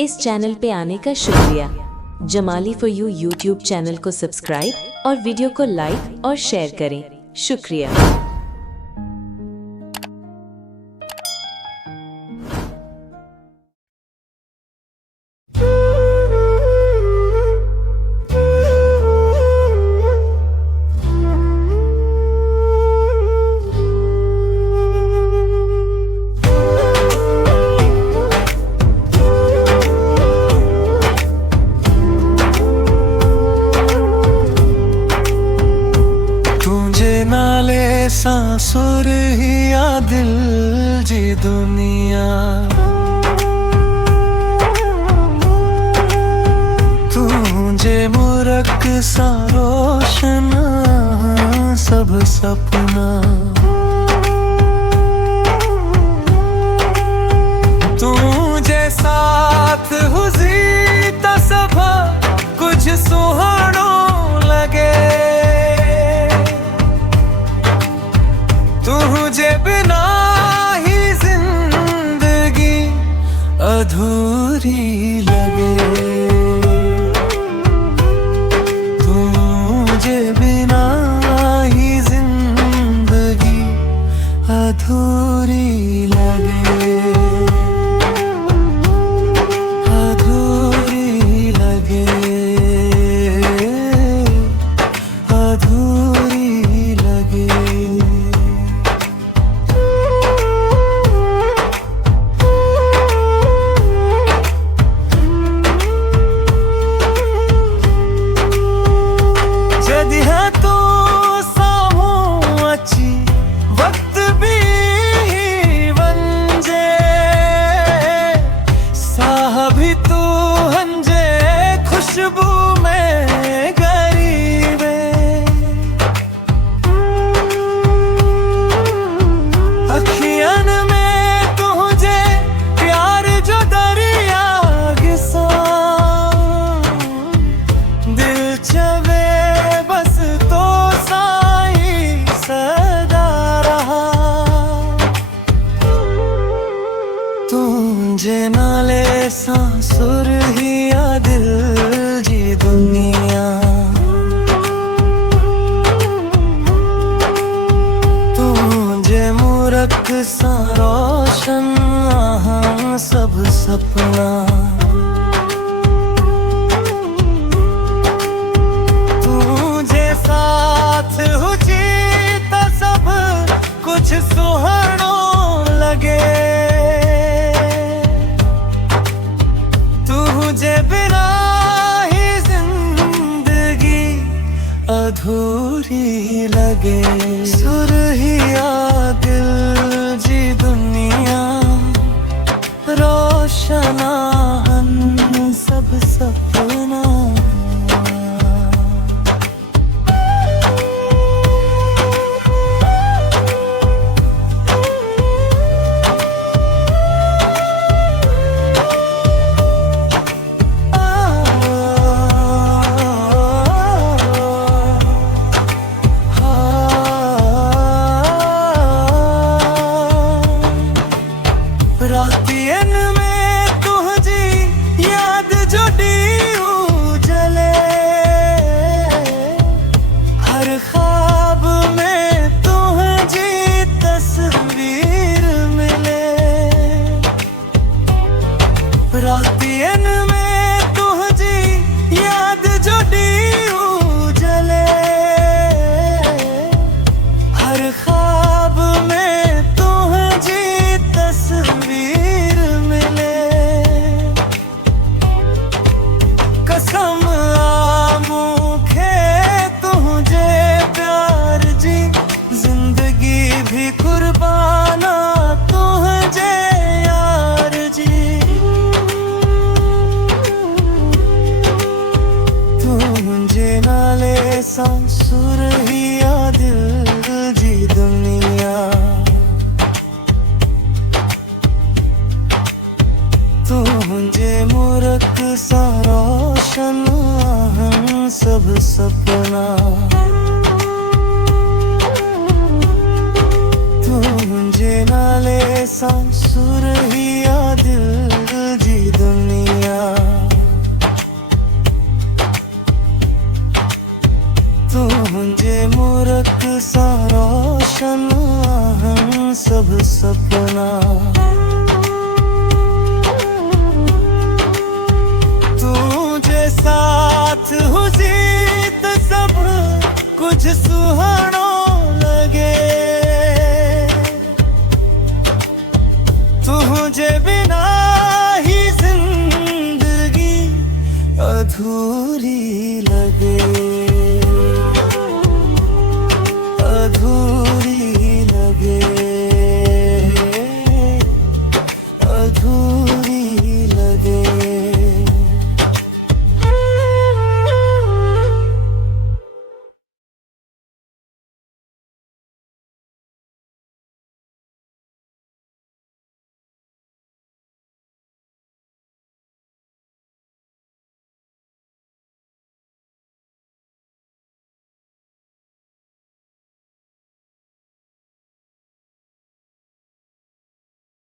इस चैनल पे आने का शुक्रिया। Jamali for you YouTube channel को सब्सक्राइब और वीडियो को लाइक और शेयर करें। शुक्रिया। सांसुर ही या दिल जी दुनिया, तुझे मुरक सा रोशन सब सपना, तुझे साथ हुजी तो सब कुछ सुहानो लगे, तुझे बिना ही जिंदगी अधूरी लगे, तुझे बिना ही जिंदगी अधूरी लगे, अधूरी लगे, अधूरी लगे। वक्त भी वंजे साहबी तू हंजे खुशबू में गरीबे, अखियन में तुझे प्यार जो दरिया गिसा, दिल चवे बस तो साई सदा रहा, तुझे नाले सांसुर ही या दिल जी दुनिया, तुझे मुरक सा रोशन सब सपना, तुझे साथ हुजी तो सब कुछ सुहानो लगे, तुझे बिना ही जिंदगी अधूरी लगे, सुरहिया दिल जी दुनिया, रोशना सब सपना। रातियन में तुझी याद जो डीऊ जले, हर ख्वाब में तुझी तस्वीर मिले, रातियन में तुझी याद जो डीऊ जले, हर ख्वाब में तुझी तस्वीर मिले, कसम आमुखे तुझे प्यार जी, जिंदगी भी कुर्बाना तुझे यार जी, तुझे नाले सांसुर ही या दिल जी दुनिया, तुझे मुरक सा रोशन सब सपना, तुझे नाले सांसुर ही या दिल जी दुनिया। सुहानो लगे। तुझे बिना ही जिंदगी अधूरी